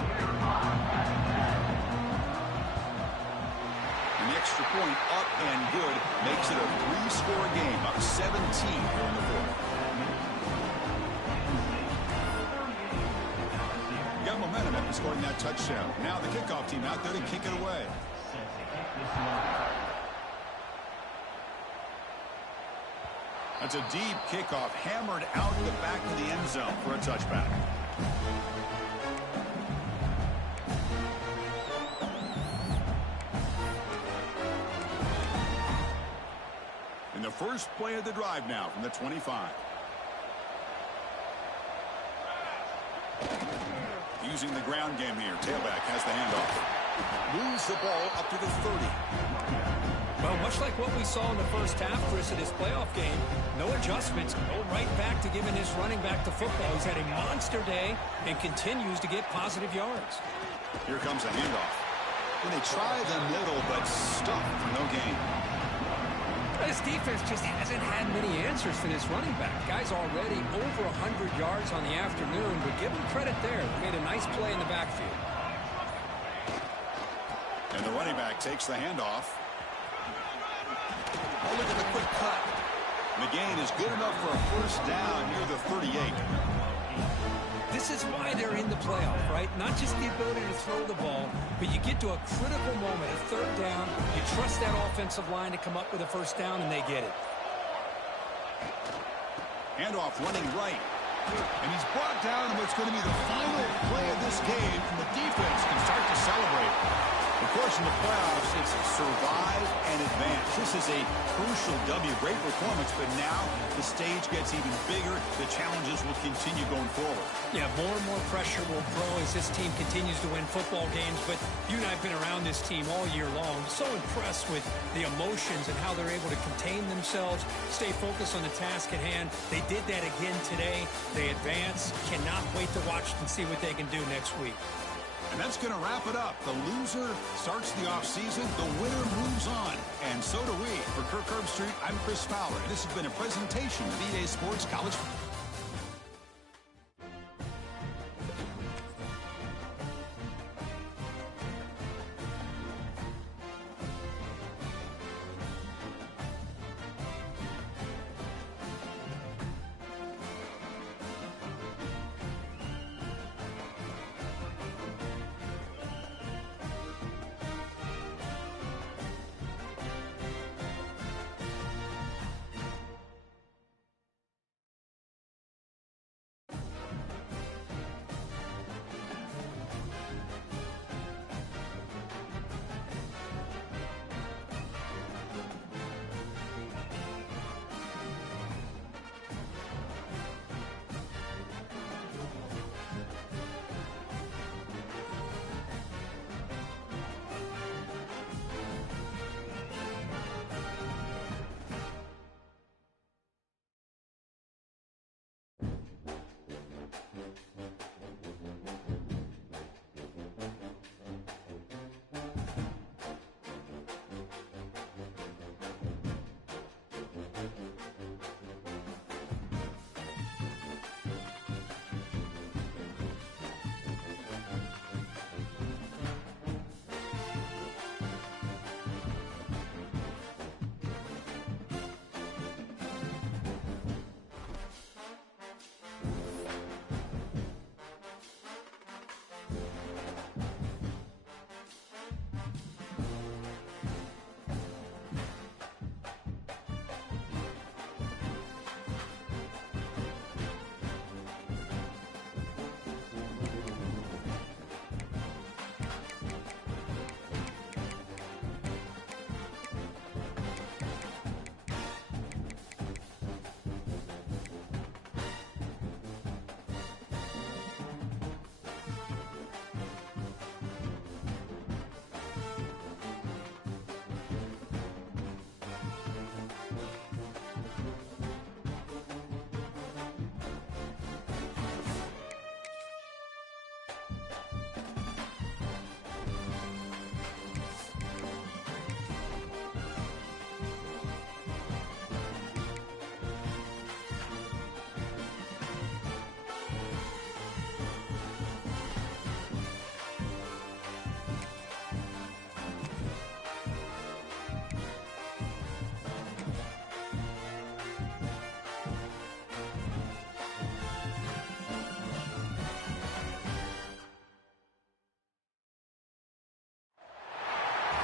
An extra point up and good makes it a 3-score game, up 17 here in the fourth. Got momentum after scoring that touchdown. Now the kickoff team out there to kick it away. That's a deep kickoff, hammered out the back of the end zone for a touchback. In the first play of the drive now from the 25. Using the ground game here. Tailback has the handoff. Moves the ball up to the 30. Well, much like what we saw in the first half, Chris, of this playoff game, no adjustments. Go right back to giving this running back the football. He's had a monster day and continues to get positive yards. Here comes a handoff. And they try the middle, but stuck for no gain. This defense just hasn't had many answers for this running back. Guy's already over 100 yards on the afternoon, but give him credit there. He made a nice play in the backfield. And the running back takes the handoff. Oh, look at the quick cut. The gain is good enough for a first down near the 38. This is why they're in the playoff, right? Not just the ability to throw the ball, but you get to a critical moment, a third down. You trust that offensive line to come up with a first down, and they get it. Handoff running right. And he's brought down in what's going to be the final play of this game, and the defense can start to celebrate. Of course, in the playoffs, it's survive and advance. This is a crucial W. Great performance, but now the stage gets even bigger. The challenges will continue going forward. Yeah, more and more pressure will grow as this team continues to win football games, but you and I have been around this team all year long. So impressed with the emotions and how they're able to contain themselves, stay focused on the task at hand. They did that again today. They advance. Cannot wait to watch and see what they can do next week. And that's going to wrap it up. The loser starts the offseason. The winner moves on. And so do we. For Kirk Herbstreit, I'm Chris Fowler. This has been a presentation of EA Sports College Football.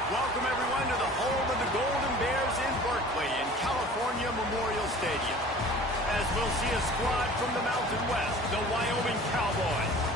Welcome, everyone, to the home of the Golden Bears in Berkeley in California Memorial Stadium. As we'll see a squad from the Mountain West, the Wyoming Cowboys.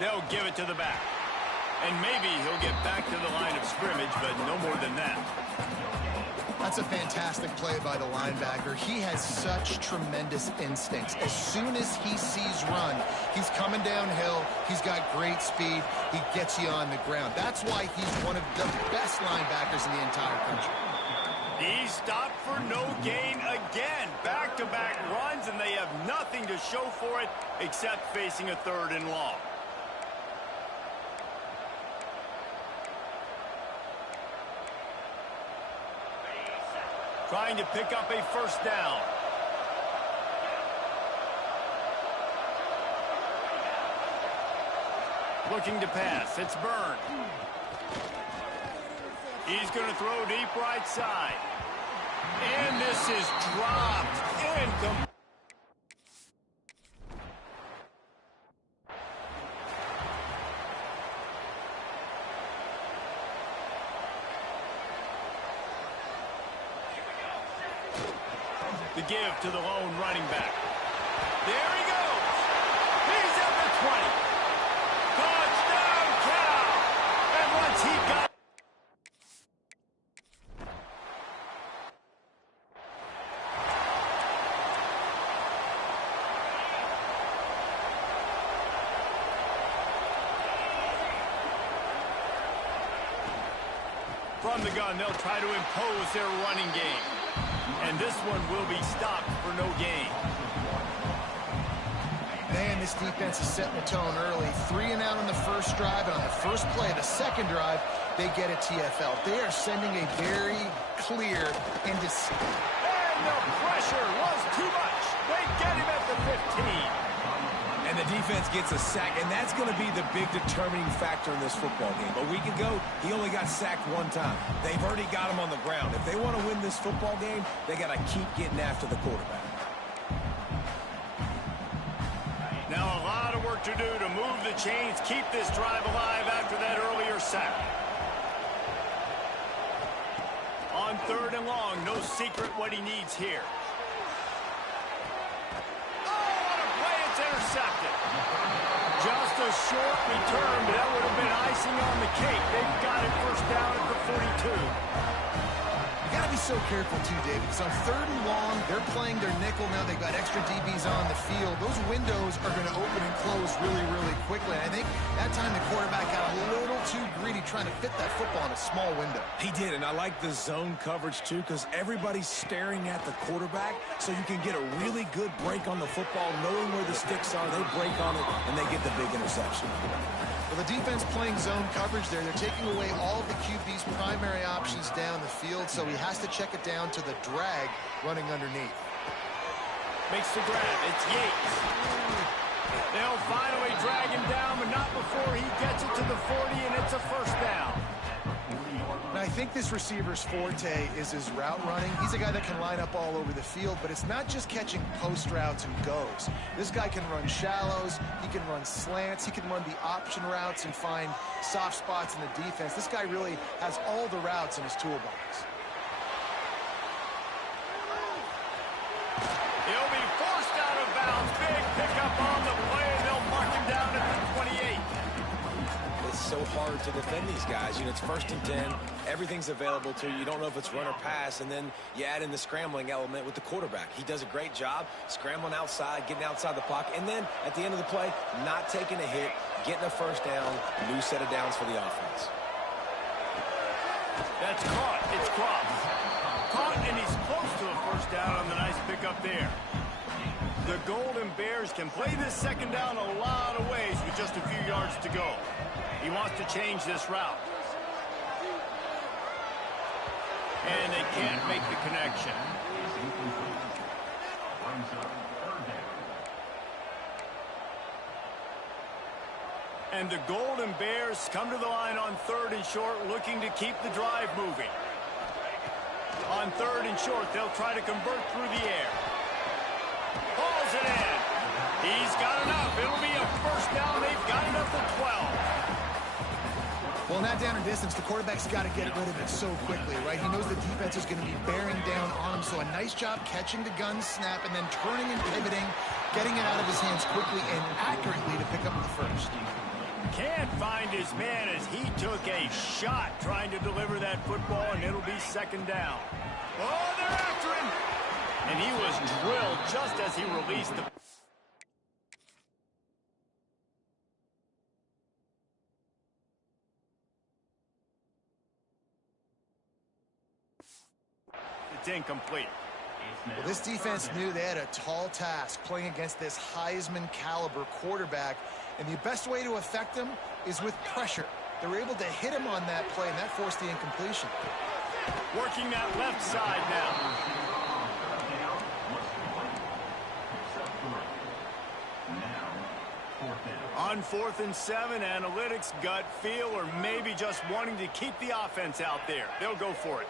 They'll give it to the back. And maybe he'll get back to the line of scrimmage, but no more than that. That's a fantastic play by the linebacker. He has such tremendous instincts. As soon as he sees run, he's coming downhill. He's got great speed. He gets you on the ground. That's why he's one of the best linebackers in the entire country. He stopped for no gain again. Back-to-back runs, and they have nothing to show for it except facing a 3rd and long. Trying to pick up a 1st down. Looking to pass. It's Byrne. He's going to throw deep right side. And this is dropped. Incomplete. The give to the lone running back. There he goes. He's at the 20. Touchdown, Cal. And once he got... From the gun, they'll try to impose their running game. And this one will be stopped for no gain. Man, this defense is setting the tone early. 3 and out on the first drive, and on the first play of the second drive, they get a TFL. They are sending a very clear and distinct. And the pressure was too much. They get him at the 15. And the defense gets a sack, and that's going to be the big determining factor in this football game. A week ago, he only got sacked 1 time. They've already got him on the ground. If they want to win this football game, they got to keep getting after the quarterback. Now a lot of work to do to move the chains, keep this drive alive after that earlier sack. On 3rd and long, no secret what he needs here. Intercepted. Just a short return, but that would have been icing on the cake. They've got it 1st down at the 42. You got to be so careful, too, David, because on 3rd and long, they're playing their nickel now. They've got extra DBs on the field. Those windows are going to open and close really, really quickly. And I think that time the quarterback got a little too greedy trying to fit that football in a small window. He did, and I like the zone coverage, too, because everybody's staring at the quarterback, so you can get a really good break on the football, knowing where the sticks are. They break on it, and they get the big interception. Well, the defense playing zone coverage there. They're taking away all of the QB's primary options down the field, so he has to check it down to the drag running underneath. Makes the grab. It's Yates. They'll finally drag him down, but not before he gets it to the 40, and it's a 1st down. And I think this receiver's forte is his route running. He's a guy that can line up all over the field, but it's not just catching post routes and goes. This guy can run shallows, he can run slants, he can run the option routes and find soft spots in the defense. This guy really has all the routes in his toolbox. He'll be forced out of bounds. Big pickup on the play, and they'll mark him down at the 28. It's so hard to defend these guys. You know, it's 1st and 10. Everything's available to you. You don't know if it's run or pass, and then you add in the scrambling element with the quarterback. He does a great job scrambling outside, getting outside the pocket, and then at the end of the play, not taking a hit, getting a 1st down, new set of downs for the offense. That's caught. It's Cross. Caught, and he's close to a 1st down on the nice pickup there. The Golden Bears can play this 2nd down a lot of ways with just a few yards to go. He wants to change this route. And they can't make the connection. And the Golden Bears come to the line on 3rd and short, looking to keep the drive moving. On 3rd and short, they'll try to convert through the air. Hauls it in. He's got enough. It'll be a first down. They've got enough for 12. Well, in that down and distance, the quarterback's got to get rid of it so quickly, right? He knows the defense is going to be bearing down on him, so a nice job catching the gun snap and then turning and pivoting, getting it out of his hands quickly and accurately to pick up the first. Can't find his man as he took a shot trying to deliver that football, and it'll be 2nd down. Oh, they're after him! And he was drilled just as he released the... It's incomplete. Well, this defense knew they had a tall task playing against this Heisman caliber quarterback, and the best way to affect him is with pressure. They were able to hit him on that play, and that forced the incompletion. Working that left side now. On 4th and 7, analytics, gut feel, or maybe just wanting to keep the offense out there. They'll go for it.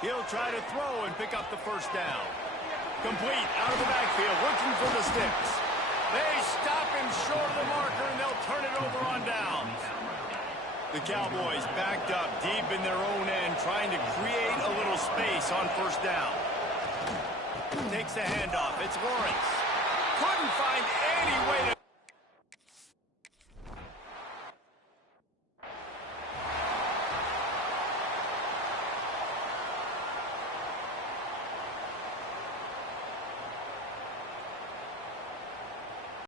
He'll try to throw and pick up the first down. Complete out of the backfield, looking for the sticks. They stop him short of the marker, and they'll turn it over on downs. The Cowboys backed up deep in their own end, trying to create a little space on first down. Takes the handoff. It's Lawrence. Couldn't find any way to...